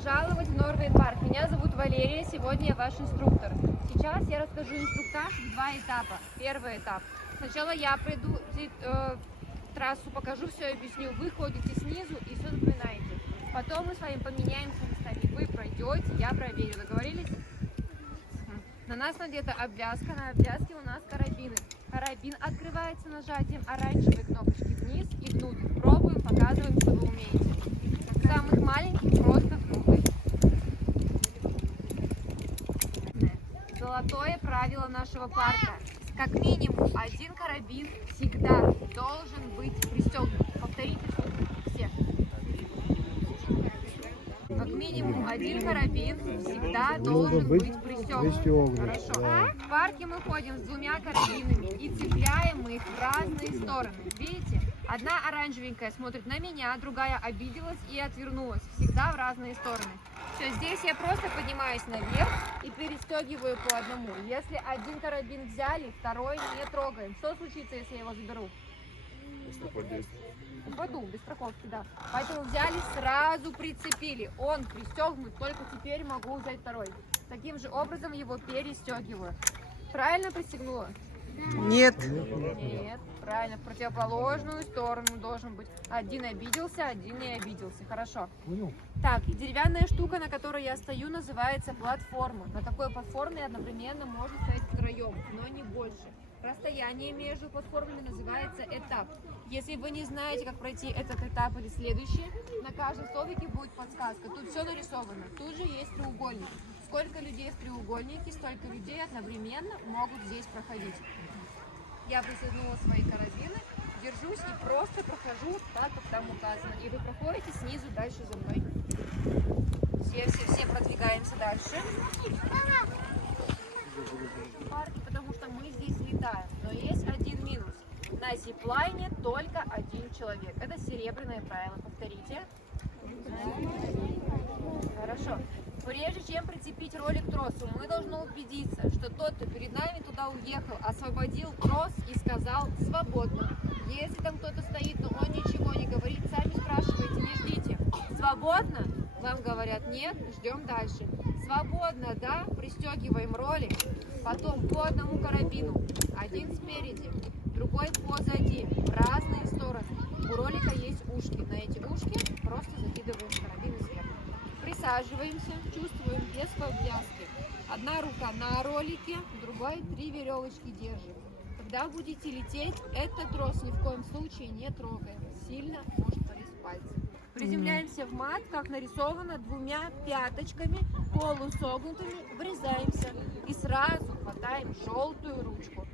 пожаловать в Норвейн Парк. Меня зовут Валерия, сегодня я ваш инструктор. Сейчас я расскажу инструктаж в два этапа. Первый этап. Сначала я пройду трассу, покажу все, объясню. Вы ходите снизу и все запоминаете. Потом мы с вами поменяемся местами. Вы пройдете, я проверю. Договорились? На нас надета обвязка, на обвязке у нас карабины. Карабин открывается нажатием оранжевой кнопочки вниз и внутрь. Пробуем, показываем, что вы умеете. Самых маленьких просто внутрь. Золотое правило нашего парка. Как минимум один карабин всегда должен быть пристегнут. Повторите все. Как минимум один карабин всегда должен быть пристегнут. Хорошо. В парке мы ходим с двумя карабинами и цепляем их в разные стороны. Видите? Одна оранжевенькая смотрит на меня, другая обиделась и отвернулась. Всегда в разные стороны. Все, здесь я просто поднимаюсь наверх и перестегиваю по одному. Если один карабин взяли, второй не трогаем. Что случится, если я его заберу? Упаду, без страховки, да. Поэтому взяли, сразу прицепили. Он пристегнут, только теперь могу взять второй. Таким же образом его перестегиваю. Правильно пристегнула? Нет. Нет, правильно, в противоположную сторону должен быть. Один обиделся, один не обиделся. Хорошо. Так, и деревянная штука, на которой я стою, называется платформа. На такой платформе одновременно можно стоять втроем, но не больше. Расстояние между платформами называется этап. Если вы не знаете, как пройти этот этап или следующий, на каждом столбике будет подсказка. Тут все нарисовано. Тут же есть треугольник. Сколько людей в треугольнике, столько людей одновременно могут здесь проходить. Я пристегнула свои карабины, держусь и просто прохожу так, как там указано. И вы проходите снизу дальше за мной. Все продвигаемся дальше. В парке, потому что мы здесь летаем. Но есть один минус. На зиплайне только один человек. Это серебряное правило. Повторите. Хорошо. Прежде чем прицепить ролик к тросу, мы должны убедиться, что тот, кто перед нами туда уехал, освободил трос и сказал «свободно». Если там кто-то стоит, но он ничего не говорит, сами спрашивайте, не ждите. «Свободно?» Вам говорят «нет», ждем дальше. «Свободно», да? Пристегиваем ролик. Потом по одному карабину. Один спереди, другой позади, в разные стороны. У ролика есть ушки. На эти ушки просто закидываем карабины сверху. Присаживаемся, чувствуем без подвязки. Одна рука на ролике, другой 3 веревочки держим. Когда будете лететь, этот трос ни в коем случае не трогаем. Сильно может порезать пальцы. Приземляемся в мат, как нарисовано, двумя пяточками, полусогнутыми, врезаемся и сразу хватаем желтую ручку.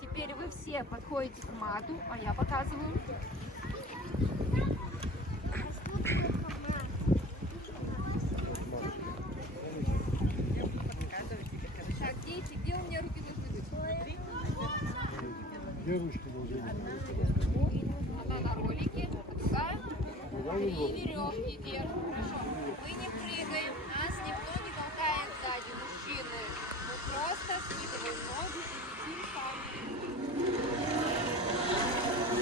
Теперь вы все подходите к мату, а я показываю. Так, дети, где у меня руки должны быть? Две ручки должны быть. Одна на ролике, а другая 3 веревки держим. Хорошо. Мы не прыгаем, нас никто не толкает сзади, мужчины. Мы просто скидываем ноги и летим сами.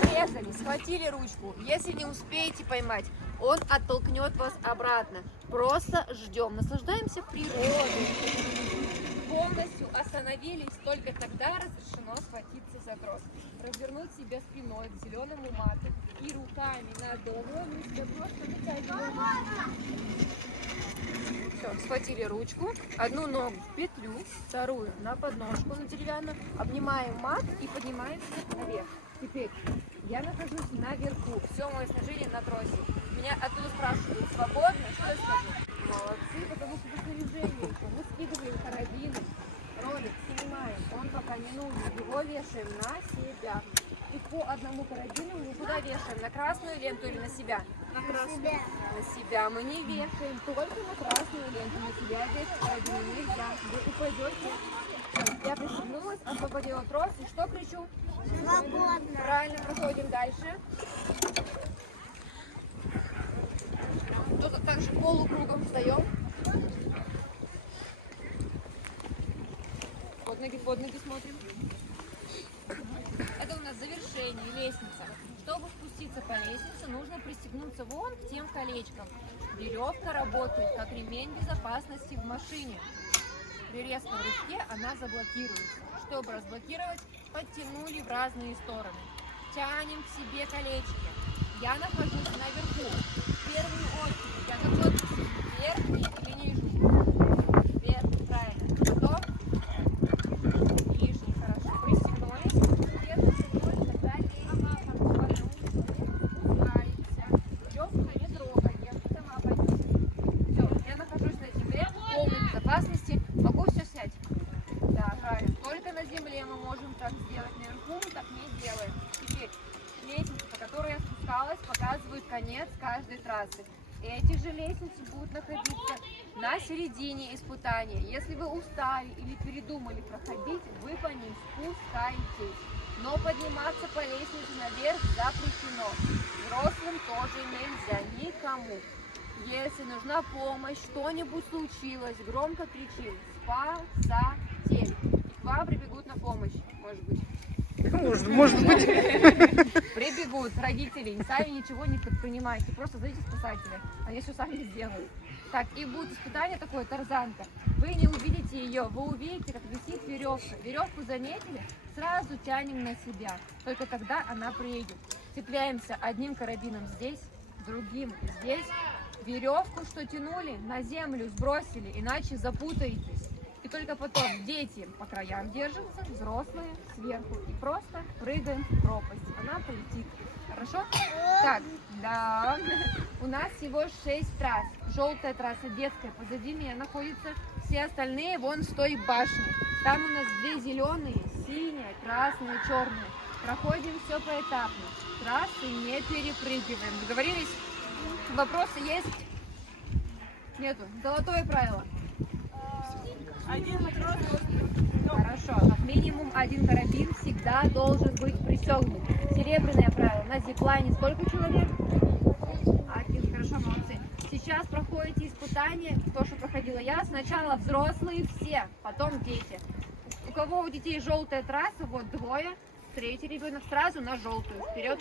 Врезали, схватили ручку. Если не успеете поймать, он оттолкнет вас обратно. Просто ждем, наслаждаемся природой. Полностью остановились, только тогда разрешено схватиться за трос. Развернуть себя спиной к зеленому мату и руками над головой себя просто вытягиваем. Все, схватили ручку, одну ногу в петлю, вторую на подножку на деревянную, обнимаем мат и поднимаемся наверх. Теперь я нахожусь наверху, все мое снижение на тросе. Меня оттуда спрашивают, свободно? Что я скажу? Молодцы, потому что в снаряжении мы скидываем карабины, ролик снимаем, он пока не нужен, его вешаем на себя. И по одному карабину мы куда вешаем? На красную ленту или на себя? На красную. На себя мы не вешаем, только на красную ленту. На себя вешать карабины нельзя, вы упадете. Я пристегнулась, освободила трос, и что кричу? Свободно. Правильно, проходим дальше. Тут также полукругом встаем. Под ноги смотрим. Это у нас завершение, лестница. Чтобы спуститься по лестнице, нужно пристегнуться вон к тем колечкам. Веревка работает как ремень безопасности в машине. При резком рывке она заблокируется. Чтобы разблокировать, подтянули в разные стороны. Тянем к себе колечки. Я нахожусь наверху. В первую очередь я готовлюсь верхний или нижний? Верхний, правильно. Потом нижний, хорошо. Пристегнулись. Первый секунд, тогда лезем. Спускаемся. Веревку не трогаем. Сама пойдет. Все, я нахожусь на земле в полной безопасности. Могу все снять? Да, правильно. Только на земле мы можем так сделать. Наверху мы так не делаем. Теперь лестница, по которой я спускалась, показывает конец каждой трассы. Эти же лестницы будут находиться на середине испытания. Если вы устали или передумали проходить, вы по ним спускаетесь. Но подниматься по лестнице наверх запрещено. Взрослым тоже нельзя, никому. Если нужна помощь, что-нибудь случилось, громко кричим: спасатель. И к вам прибегут на помощь, может быть. Может быть. Прибегут родители, сами ничего не предпринимайте, просто зовите спасателя, они все сами сделают. Так, и будет испытание такое, тарзанка. Вы не увидите ее, вы увидите, как висит веревка. Веревку заметили, сразу тянем на себя, только тогда она приедет. Цепляемся одним карабином здесь, другим здесь. Веревку, что тянули, на землю сбросили, иначе запутаетесь. И только потом дети по краям держатся, взрослые сверху. И просто прыгаем в пропасть. Она полетит. Хорошо? Так, да. У нас всего 6 трасс. Желтая трасса, детская, позади меня находится. Все остальные вон с той башни. Там у нас 2 зеленые, синяя, красная, черная. Проходим все поэтапно. Трассы не перепрыгиваем. Договорились? Вопросы есть? Нету. Золотое правило. Хорошо. Как минимум 1 карабин всегда должен быть пристегнут. Серебряное правило. На зиплайне сколько человек? 1. Хорошо, молодцы. Сейчас проходите испытание, то, что проходила я. Сначала взрослые все, потом дети. У кого у детей желтая трасса, вот 2. 3-й ребенок сразу на желтую. Вперед.